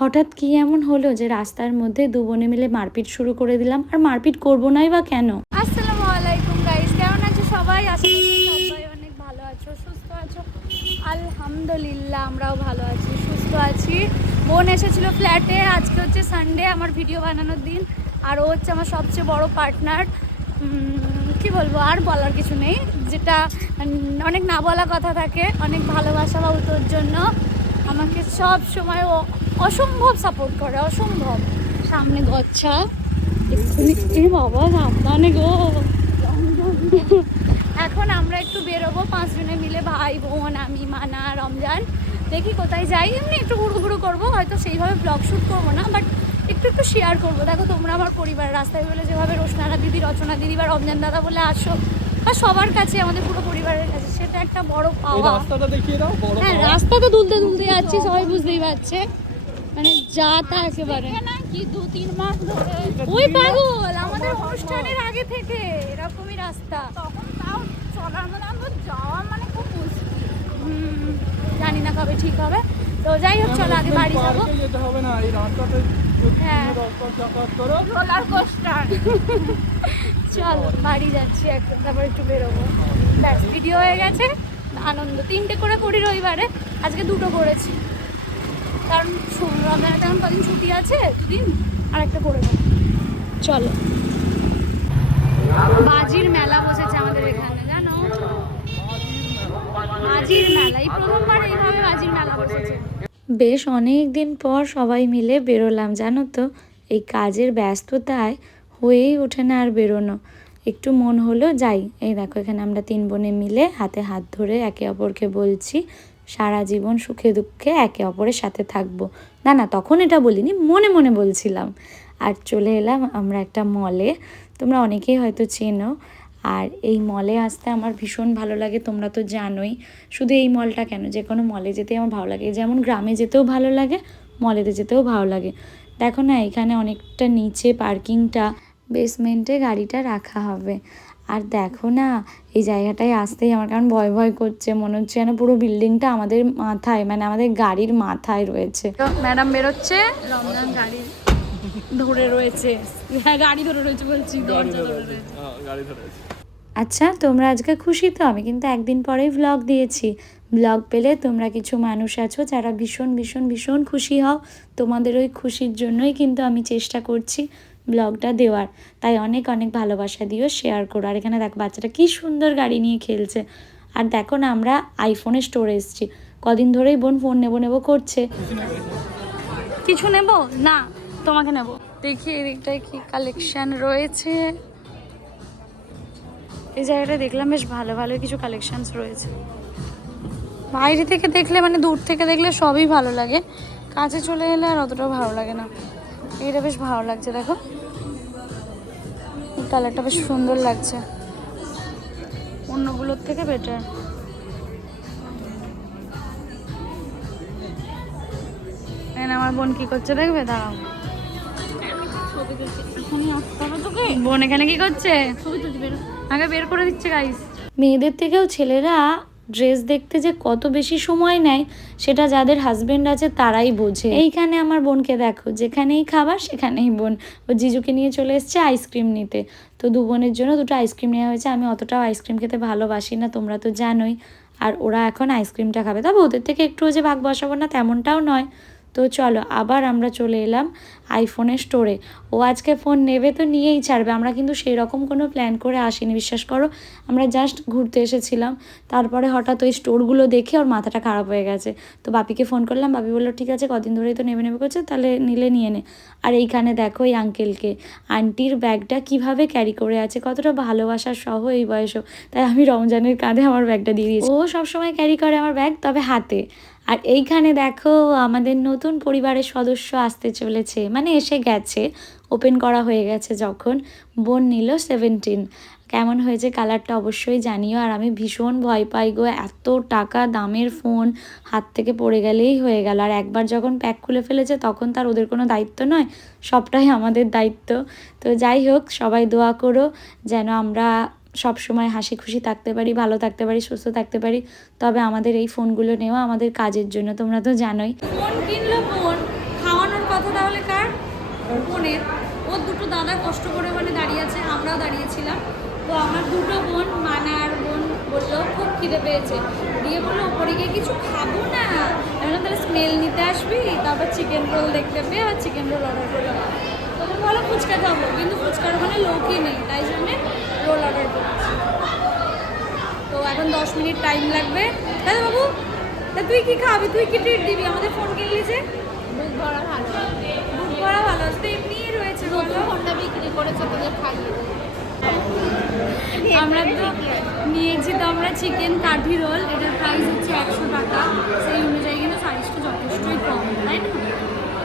হঠাৎ কি এমন হলো যে রাস্তার মধ্যে দু বোনে মিলে মারপিট শুরু করে দিলাম? আর মারপিট করব নাই বা কেন? আসসালামু আলাইকুম গাইস কেমন আছো সবাই? সবাই অনেক ভালো আছো, সুস্থ আছো। আলহামদুলিল্লাহ, আমরাও ভালো আছি, সুস্থ আছি। বোন এসেছিল ফ্ল্যাটে আজকে হচ্ছে সানডে আমার ভিডিও বানানোর দিন। আর ও হচ্ছে আমার সবচেয়ে বড় পার্টনার কি বলব, আর বলার কিছু নেই। যেটা অনেক না বলা কথা থাকে, অনেক ভালোবাসা বা তোর জন্য। আমাকে সব সময় ও অসম্ভব সাপোর্ট করে অসম্ভব। সামনে গচ্ছা। এ বাবা সাবধানে গো। এখন আমরা একটু বেরোবো পাঁচ জনে মিলে ভাই বোন আমি মানা রমজান। দেখি কোথায় যাই। এমনি একটু ঘুরু ঘুরু করব হয়তো সেইভাবে ব্লগ শ্যুট করব না বাট একটু একটু শেয়ার করব। দেখো তোমরা আমার পরিবার রাস্তায় বলে যেভাবে রোশনারা দিদি রচনা দিদি বা রমজান দাদা বলে আসো বা সবার কাছে আমাদের পুরো পরিবারের কাছে সেটা একটা বড় পাওয়া। রাস্তাটা দেখিয়ে দাও হ্যাঁ পাওয়া। রাস্তা তো দুলতে দুলতে যাচ্ছি সবাই বুঝতেই পারছে। মানে যা তা একেবারে। কি দু তিন মাস ধরে? ওই পাগল আমাদের অনুষ্ঠানের আগে থেকে এরকমই রাস্তা। তখন তাও চলার মানে আমাদের যাওয়া মানে খুব মুশকিল। জানি না কবে ঠিক হবে। তো যাই হোক চলো আগে বাড়ি যাব। যেতে হবে না এই রাস্তাতে হ্যাঁ। রোলার কোস্টার চলো বাড়ি যাচ্ছি একদম তারপর একটু বেরোবো। ব্যাস ভিডিও হয়ে গেছে। আনন্দ তিনটে করে করি রবিবারে। আজকে দুটো করেছি। কারণ রমজানে তেমন কদিন ছুটি আছে, দুদিন আর একটা করে দেবো। চলো। বাজির মেলা বসেছে আমাদের এখানে, জানো? বাজির মেলা, এই প্রথমবার এইভাবে বাজির মেলা বসেছে। বেশ অনেক দিন পর সবাই মিলে বেরোলাম, জানো তো? এই কাজের ব্যস্ততায় হয়েই ওঠে না আর বেরোনো। একটু মন হলো, যাই। এই দেখো, এখানে আমরা তিন বোনে মিলে হাতে হাত ধরে একে অপরকে বলছি সারা জীবন সুখে দুঃখে একে অপরের সাথে থাকব। না না, তখন এটা বলিনি, মনে মনে বলছিলাম। আর চলে এলাম আমরা একটা মলে, তোমরা অনেকেই হয়তো চেনো। আর এই মলে আসতে আমার ভীষণ ভালো লাগে, তোমরা তো জানোই। শুধু এই মলটা কেন? যে কোনো মলে যেতে আমার ভালো লাগে। যেমন গ্রামে যেতেও ভালো লাগে, মলেতে যেতেও ভালো লাগে। দেখো না, এখানে অনেকটা নিচে পার্কিংটা, বেসমেন্টে গাড়িটা রাখা হবে। আর দেখো না এই জায়গাটায় আসতেই আমার কারণ ভয় ভয় করছে মনে হচ্ছে যেন পুরো বিল্ডিংটা আমাদের মাথায় মানে আমাদের গাড়ির মাথায় রয়েছে। ম্যাডাম বেরোচ্ছে? রমজান গাড়ি ধরে রয়েছে। হ্যাঁ গাড়ি ধরে রয়েছে বলছি গাড়ি ধরে ধরে আছে। রয়েছে। হ্যাঁ, গাড়ি ধরে আছে। আচ্ছা তোমরা আজকে খুশি তো? আমি কিন্তু একদিন পরেই ব্লগ দিয়েছি। ব্লগ পেলে তোমরা কিছু মানুষ আছো যারা ভীষণ ভীষণ ভীষণ খুশি হও। তোমাদের ওই খুশির জন্যই কিন্তু আমি চেষ্টা করছি। ব্লগটা দেওয়ার। তাই অনেক অনেক ভালোবাসা দিও শেয়ার করো। আর এখানে দেখো বাচ্চাটা কি সুন্দর গাড়ি নিয়ে খেলছে। আর দেখো না, আমরা আইফোনের স্টোরে এসেছি। কদিন ধরেই বোন ফোন নেব নেব করছে। কিছু নেব? না, তোমাকে নেব। দেখি, এদিকটায় কি কালেকশন রয়েছে। এই জায়গাটা দেখলাম, বেশ ভালো ভালো কিছু কালেকশনস রয়েছে। বাইরে থেকে দেখলে মানে দূর থেকে দেখলে সবই ভালো লাগে। কাছে চলে এলে আর অতটাও ভালো লাগে না। এটা বেশ ভালো লাগছে, দেখো। কালারটা বেশ সুন্দর লাগছে। অন্যগুলোর থেকে বেটার আমার বোন কি করছে দেখবে? দাঁড়াও। বোন এখানে কি করছে? আগে বের করে দিচ্ছে গাইস মেয়েদের থেকেও ছেলেরা ড্রেস দেখতে যে কত বেশি সময় নেয়, সেটা যাদের হাজব্যান্ড আছে তারাই বোঝে। এইখানে আমার বোনকে দেখো, যেখানেই খাবার সেখানেই বোন। ও জিজুকে নিয়ে চলে এসছে আইসক্রিম নিতে। তো দু বোনের জন্য দুটো আইসক্রিম নেওয়া হয়েছে। আমি অতটাও আইসক্রিম খেতে ভালোবাসি না, তোমরা তো জানোই। আর ওরা এখন আইসক্রিমটা খাবে। তবে ওদের থেকে একটু যে ভাগ বসাবো না, তেমনটাও নয়। তো চলো, আবার আমরা চলে এলাম আইফোনের স্টোরে ও আজকে ফোন নেবে তো নিয়েই ছাড়বে, আমরা কিন্তু সেই রকম কোনো প্ল্যান করে আসিনি, বিশ্বাস করো। আমরা জাস্ট ঘুরতে এসেছিলাম, তারপরে হঠাৎ ওই স্টোরগুলো দেখে ওর মাথাটা খারাপ হয়ে গেছে। তো বাপিকে ফোন করলাম, বাপি বলল, ঠিক আছে, কদিন ধরেই তো নেবে নেবে করছে, তাহলে নিলে নিয়ে নে। আর এইখানে দেখো এই আঙ্কেলকে আন্টির ব্যাগটা কীভাবে ক্যারি করে আছে, কতটা ভালোবাসা সহ এই বয়সেও। তাই আমি রমজানের কাঁধে আমার ব্যাগটা দিয়ে দিয়েছি। ও সবসময় ক্যারি করে আমার ব্যাগ তবে হাতে। আর এইখানে দেখো আমাদের নতুন পরিবারের সদস্য আসতে চলেছে। মানে এসে গেছে। ওপেন করা হয়ে গেছে যখন। বোন নিল সেভেন্টিন কেমন হয়েছে কালারটা অবশ্যই জানিও। আর আমি ভীষণ ভয় পাই গো, এত টাকা দামের ফোন হাত থেকে পড়ে গেলেই হয়ে গেল। আর একবার যখন প্যাক খুলে ফেলেছে, তখন তার ওদের কোনো দায়িত্ব নয়, সবটাই আমাদের দায়িত্ব। তো যাই হোক, সবাই দোয়া করো যেন আমরা সব সময় হাসি খুশি থাকতে পারি, ভালো থাকতে পারি, সুস্থ থাকতে পারি। তবে আমাদের এই ফোনগুলো নেওয়া আমাদের কাজের জন্য, তোমরা তো জানোই। ফোন কিনলো ফোন খাওয়ানো বোনের ওর দুটো দাদা কষ্ট করে ওখানে দাঁড়িয়ে আছে, আমরাও দাঁড়িয়েছিলাম। তো আমার দুটো বোন মানা আর বোন বলল, খুব খিদে পেয়েছে। দিয়ে বলল, ওপরে গিয়ে কিছু খাব না। বললাম, তাহলে স্মেল নিতে আসবি, তারপর চিকেন রোল দেখতে পেয়ে আবার চিকেন রোল অর্ডার করলাম। তখন বলো ফুচকা খাব। কিন্তু ফুচকার ওখানে লোকই নেই, তাই জন্যে রোল অর্ডার করেছি তো এখন দশ মিনিট টাইম লাগবে। দাদা বাবু তা তুই কি খাবি? তুই কি ট্রিট দিবি? আমাদের ফোন কিনলি যে? দুধ ভরা ভালো। বুক ভালো। তো এমনিই রয়েছে নতুন ফোনটা বিক্রি করেছে তোদের খাইয়ে আমরা তো নিয়েছি তো আমরা চিকেন কাঠি রোল এটার প্রাইস হচ্ছে একশো টাকা। সেই অনুযায়ী কিন্তু সাইজটা যথেষ্টই কম তাই না?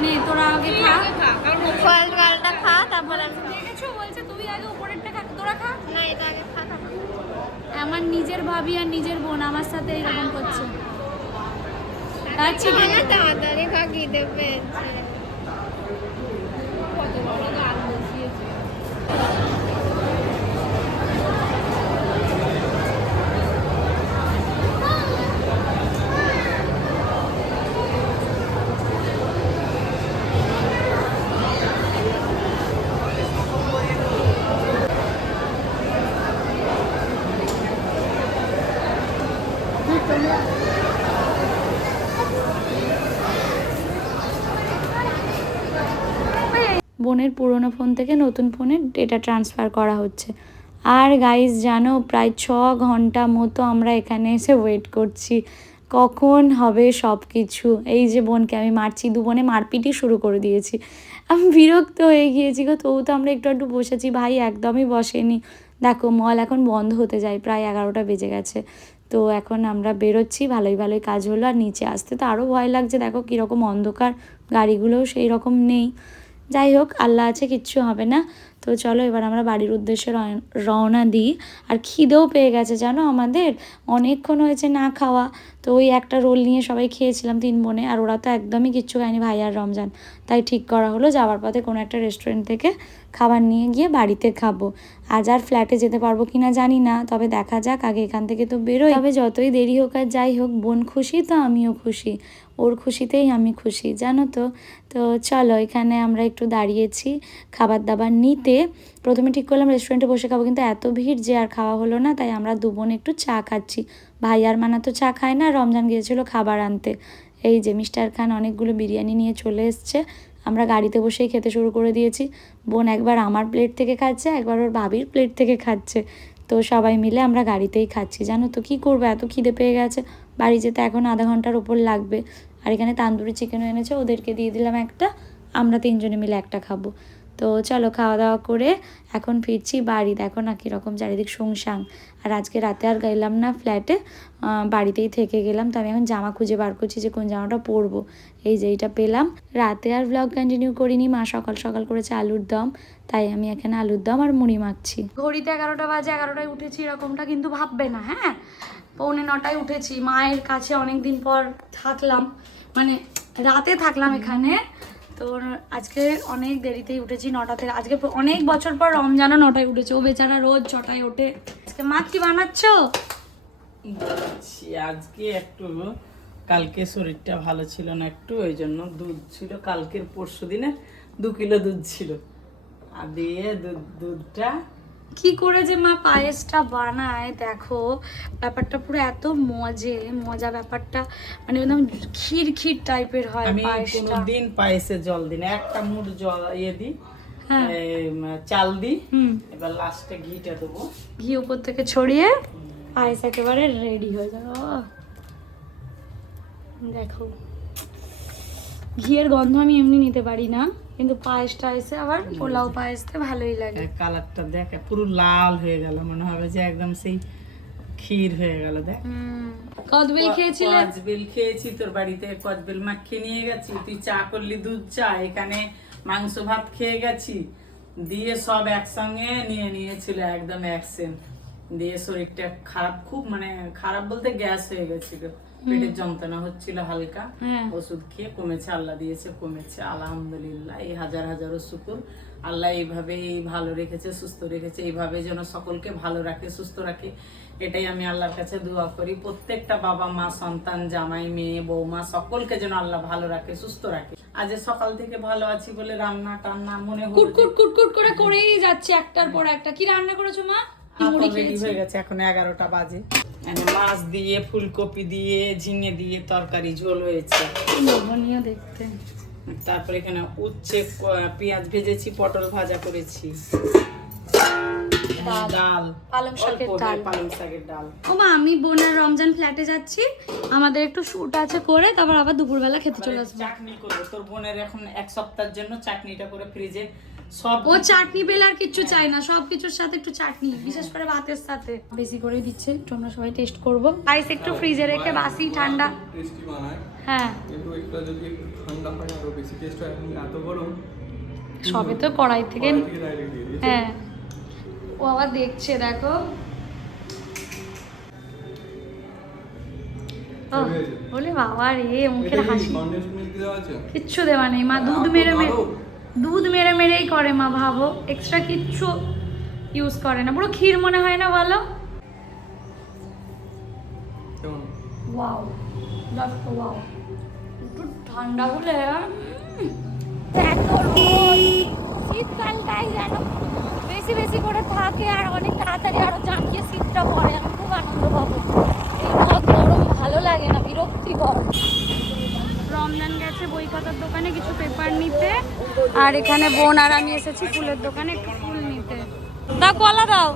নে তোরা আগে খা। ফল গালটা খা তারপরে দেখেছ? বলছে তুই আগে উপরেরটা খা তোরা খা। না এটা আগে। আমার নিজের ভাবি আর নিজের বোন আমার সাথে এরকম করছে। তার না তাড়াতাড়ি খা খিদে পেয়েছে কত বড় গাল বসিয়েছে বোনের পুরনো ফোন থেকে নতুন ফোনে ডেটা ট্রান্সফার করা হচ্ছে। আর গাইস জানো, প্রায় ছ ঘণ্টা মতো আমরা এখানে এসে ওয়েট করছি। কখন হবে সব কিছু এই যে বোনকে আমি মারছি, দু বোনে মারপিটই শুরু করে দিয়েছি। আমি বিরক্ত হয়ে গিয়েছি গো, তবু তো আমরা একটু একটু বসেছি। ভাই, একদমই বসেনি। দেখো মল এখন বন্ধ হতে যায়, প্রায় এগারোটা বেজে গেছে। তো এখন আমরা বেরোচ্ছি, ভালোই ভালোই কাজ হলো। আর নিচে আসতে তো আরও ভয় লাগছে। দেখো, কীরকম অন্ধকার, গাড়িগুলোও সেই রকম নেই। যাই হোক আল্লাহ আছে কিচ্ছু হবে না। তো চলো এবার আমরা বাড়ির উদ্দেশ্যে রওনা দিই। আর খিদেও পেয়ে গেছে, জানো আমাদের? অনেকক্ষণ হয়েছে না খাওয়া। তো ওই একটা রোল নিয়ে সবাই খেয়েছিলাম তিন বোনে, আর ওরা তো একদমই কিচ্ছু খায়নি, ভাই আর রমজান। তাই ঠিক করা হলো, যাওয়ার পথে কোনো একটা রেস্টুরেন্ট থেকে খাবার নিয়ে গিয়ে বাড়িতে খাব। আজ আর ফ্ল্যাটে যেতে পারব কি না জানি না, তবে দেখা যাক, আগে এখান থেকে তো বেরোই। তবে যতই দেরি হোক আর যাই হোক, বোন খুশি তো আমিও খুশি। ওর খুশিতেই আমি খুশি, জানো তো? তো চলো এখানে আমরা একটু দাঁড়িয়েছি, খাবার দাবার নিতে। প্রথমে ঠিক করলাম রেস্টুরেন্টে বসে খাব, কিন্তু এত ভিড় যে আর খাওয়া হলো না, তাই আমরা দু বোন একটু চা খাচ্ছি। ভাই আর মানা তো চা খায় না, রমজান গিয়েছিল খাবার আনতে। এই যে মিস্টার খান অনেকগুলো বিরিয়ানি নিয়ে চলে এসছে, আমরা গাড়িতে বসেই খেতে শুরু করে দিয়েছি। বোন একবার আমার প্লেট থেকে খাচ্ছে, একবার ওর ভাবির প্লেট থেকে খাচ্ছে। তো সবাই মিলে আমরা গাড়িতেই খাচ্ছি। জানো তো কী করব, এত খিদে পেয়ে গেছে। বাড়ি যেতে এখন আধা ঘণ্টার ওপর লাগবে। আর এখানে তান্দুরি চিকেনও এনেছে, ওদেরকে দিয়ে দিলাম একটা, আমরা তিনজনে মিলে একটা খাব। তো চলো খাওয়া দাওয়া করে এখন ফিরছি বাড়ি। দেখো না কীরকম চারিদিক শুংশাং আর আজকে রাতে আর গেলাম না ফ্ল্যাটে বাড়িতেই থেকে গেলাম। তো আমি এখন জামা খুঁজে বার করছি যে কোন জামাটা পরবো। এই যে এইটা পেলাম। রাতে আর ব্লগ কন্টিনিউ করিনি। মা সকাল সকাল করেছে আলুর দম। তাই আমি এখানে আলুর দম আর মুড়ি মাখছি। ঘড়িতে এগারোটা বাজে, এগারোটায় উঠেছি এরকমটা কিন্তু ভাববে না হ্যাঁ? পৌনে নটায় উঠেছি। মায়ের কাছে অনেক দিন পর থাকলাম। মানে রাতে থাকলাম এখানে। তো আজকে অনেক দেরিতেই উঠেছি, নটা থেকে। আজকে অনেক বছর পর রমজানও নটায় উঠেছে। ও বেচারা রোজ ছটায় ওঠে। আজকে মা কি বানাচ্ছ? আজকে একটু, কালকে শরীরটা ভালো ছিল না একটু, ওই জন্য দুধ ছিল। কালকের পরশু দিনে দু কিলো দুধ ছিল। আর দিয়ে দুধ, দুধটা কি করে যে মা পায়েসটা বানায় দেখো ব্যাপারটা পুরো এত মজে মজা ব্যাপারটা মানে একদম ক্ষীর ক্ষীর টাইপের হয় আমি কোনোদিন পায়েসে জল দিই না। একটা মুঠ জল ইয়ে দিই হ্যাঁ। চাল দিই এবার লাস্টে ঘিটা দেবো। ঘি উপর থেকে ছড়িয়ে পায়েস একেবারে রেডি হয়ে যাবে। দেখো। ঘিয়ের গন্ধ আমি এমনি নিতে পারি না কিন্তু পায়েসটা এসে আবার পোলাও পায়েসতে ভালোই লাগে। কালারটা দেখ পুরো লাল হয়ে গেল মনে হবে যে একদম সেই ক্ষীর হয়ে গেল দেখ। কদবেল খেয়েছিলে? কচবেল খেয়েছি তোর বাড়িতে কচবেল মাখিয়ে নিয়ে গেছি তুই চা করলি দুধ চা এখানে মাংস ভাত খেয়ে গেছি দিয়ে সব একসঙ্গে নিয়ে নিয়েছিল একদম অ্যাকসেন্ট দিয়ে শরীরটা খারাপ খুব মানে খারাপ বলতে গ্যাস হয়ে গেছিল। পেটের যন্ত্রণা হচ্ছিল হালকা হ্যাঁ। ওষুধ খেয়ে কমেছে আল্লাহ দিয়েছে কমেছে আলহামদুলিল্লাহ এই হাজার হাজারো শুকুর। আল্লাহ এইভাবেই ভালো রেখেছে সুস্থ রেখেছে এইভাবে যেন সকলকে ভালো রাখে সুস্থ রাখে। এটাই আমি আল্লাহর কাছে দোয়া করি। প্রত্যেকটা বাবা মা সন্তান জামাই মেয়ে বৌমা সকলকে যেন আল্লাহ ভালো রাখে সুস্থ রাখে। আজ সকাল থেকে ভালো আছি বলে রান্না টান্না মনে কুটকুট কুটকুট করে করেই যাচ্ছে একটার পর একটা। কি রান্না করেছ মা? মুড়ি হয়ে গেছে এখন এগারোটা বাজে। এখানে মাছ দিয়ে ফুলকপি দিয়ে ঝিঙে দিয়ে তরকারি ঝোল হয়েছে। লোভনীয় দেখতে। তারপরে এখানে উচ্ছে পেঁয়াজ ভেজেছি পটল ভাজা করেছি। ডাল পালং শাকের ডাল। পালং শাকের ডাল। ও আমি বোনের রমজান ফ্ল্যাটে যাচ্ছি। আমাদের একটু শুট আছে করে তারপর আবার দুপুরবেলা খেতে চলে আসব। চাটনি করব। তোর বোনের এখন এক সপ্তাহের জন্য চাটনিটা করে ফ্রিজে সব ও চাটনি পেলে আর কিচ্ছু চাই না সব কিছুর সাথে একটু চাটনি বিশেষ করে ভাতের সাথে। বেশি করে দিচ্ছে একটু আমরা সবাই টেস্ট করব। আইস একটু ফ্রিজে রেখে বাসি ঠান্ডা। টেস্টি বানায়। হ্যাঁ। কিন্তু এটা যদি ঠান্ডা হয় আরও বেশি টেস্ট হয় এখন এত গরম। সবে তো কড়াই থেকে হ্যাঁ। ও আবার দেখছে দেখো। ও, বলে বাবা রে মুখের হাসি। কিচ্ছু দেওয়া নেই মা দুধ মেরে মেরে দুধ মেরে মেরেই করে মা ভাবো এক্সট্রা কিচ্ছু ইউজ করে না। পুরো ক্ষীর মনে হয় না বলো? কেমন? ওয়াও ওয়াও একটু ঠান্ডা হলে এত শীতকালটাই যেন বেশি বেশি করে থাকে আর অনেক তাড়াতাড়ি আরও জাঁকিয়ে শীতটা পড়ে। আমি খুব আনন্দ পাবো। এই রোদ গরম ভালো লাগে না বিরক্তিকর। রমজান গেছে বই খাতার দোকানে কিছু পেপার নিতে। আর এখানে বোন আর আমি এসেছি ফুলের দোকানে একটু ফুল নিতে। দাও কলা দাও।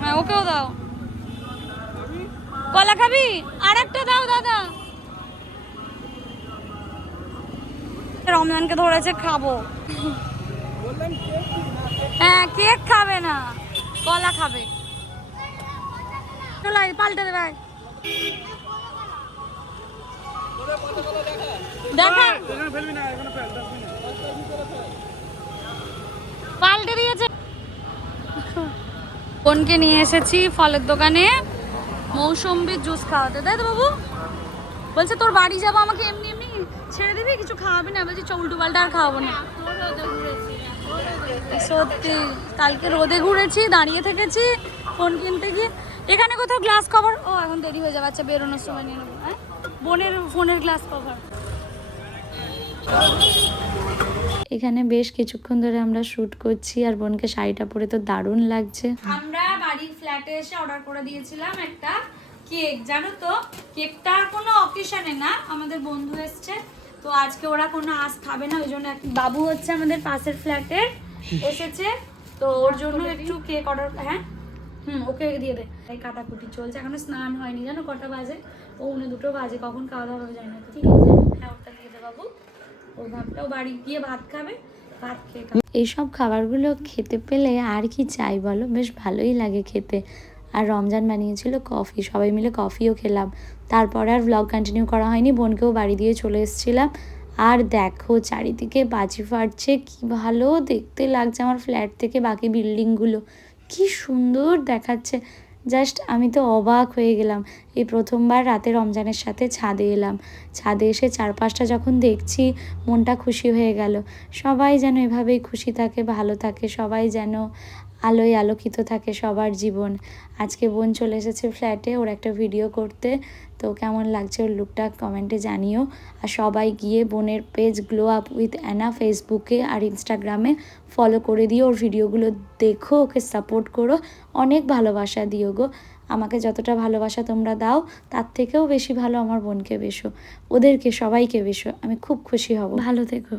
হ্যাঁ ওকেও দাও। কলা খাবি? আর একটা দাও, দাদা। রমজানকে ধরেছে খাব। হ্যাঁ কেক খাবে না, কলা খাবে। পাল্টে দে, ভাই। দেখা ফেলবি না এখানে ফেল পাল্টে দিয়েছে। বোনকে নিয়ে এসেছি ফলের দোকানে। মৌসম্বির জুস খাওয়াতে। তাই তো বাবু, বলছে তোর বাড়ি যাব আমাকে এমনি এমনি ছেড়ে দিবি? কিছু খাওয়াবি না? বলছি চৌল্টু পাল্টা আর খাওয়াবো না। সত্যি, কালকে রোদে ঘুরেছি, দাঁড়িয়ে থেকেছি, ফোন কিনতে গিয়ে। এখানে কোথাও গ্লাস কভার? ও, এখন দেরি হয়ে যাবে। আচ্ছা বেরোনোর সময় নিয়ে নেব হ্যাঁ? বোনের ফোনের গ্লাস কভার। এখানে বেশ কিছুক্ষণ ধরে আমরা শ্যুট করছি আর বোনকে শাড়িটা পরে তো দারুণ লাগছে। আমরা বাড়ির ফ্ল্যাটে এসে অর্ডার করে দিয়েছিলাম একটা কেক জানো তো কেকটা কোনো অকেশনে না আমাদের বন্ধু এসছে। তো আজকে ওরা কোনো আজ খাবে না ওই জন্য এক- বাবু হচ্ছে আমাদের পাশের ফ্ল্যাটের এসেছে। তো ওর জন্য একটু কেক অর্ডার হ্যাঁ? হুম ওকে দিয়ে দে। এই কাটাকুটি চলছে এখনও স্নান হয়নি জানো কটা বাজে? ও উনি দুটো বাজে কখন খাওয়া দাওয়া হবে জানি না ঠিক আছে। হ্যাঁ ওটা দিয়ে দে বাবু। এইসব খাবারগুলো খেতে পেলে আর কি চাই বলো? বেশ ভালোই লাগে খেতে। আর রমজান বানিয়েছিল কফি, সবাই মিলে কফিও খেলাম। তারপরে আর ব্লগ কন্টিনিউ করা হয়নি, বোনকেও বাড়ি দিয়ে চলে এসেছিলাম। আর দেখো, চারিদিকে বাজি ফাটছে, কি ভালো দেখতে লাগছে আমার ফ্ল্যাট থেকে বাকি বিল্ডিংগুলো কি সুন্দর দেখাচ্ছে। জাস্ট আমি তো অবাক হয়ে গেলাম। এই প্রথমবার রাতে রমজানের সাথে ছাদে এলাম। ছাদে এসে চারপাশটা যখন দেখছি, মনটা খুশি হয়ে গেল। সবাই যেন এভাবেই খুশি থাকে, ভালো থাকে, সবাই যেন আলোয় আলোকিত থাকে সবার জীবন। আজকে বোন চলে এসেছে ফ্ল্যাটে ওর একটা ভিডিও করতে। তো কেমন লাগছে ওর লুকটা কমেন্টে জানিও। আর সবাই গিয়ে বোনের page glow up with Anna ফেসবুকে আর ইনস্টাগ্রামে ফলো করে দিও। ওর ভিডিওগুলো দেখো, ওকে সাপোর্ট করো। অনেক ভালোবাসা দিও গো। আমাকে যতটা ভালোবাসা তোমরা দাও, তার থেকেও বেশি ভালো আমার বোনকে বেশো। ওদেরকে, সবাইকে বেশো। আমি খুব খুশি হব। ভালো থেকো।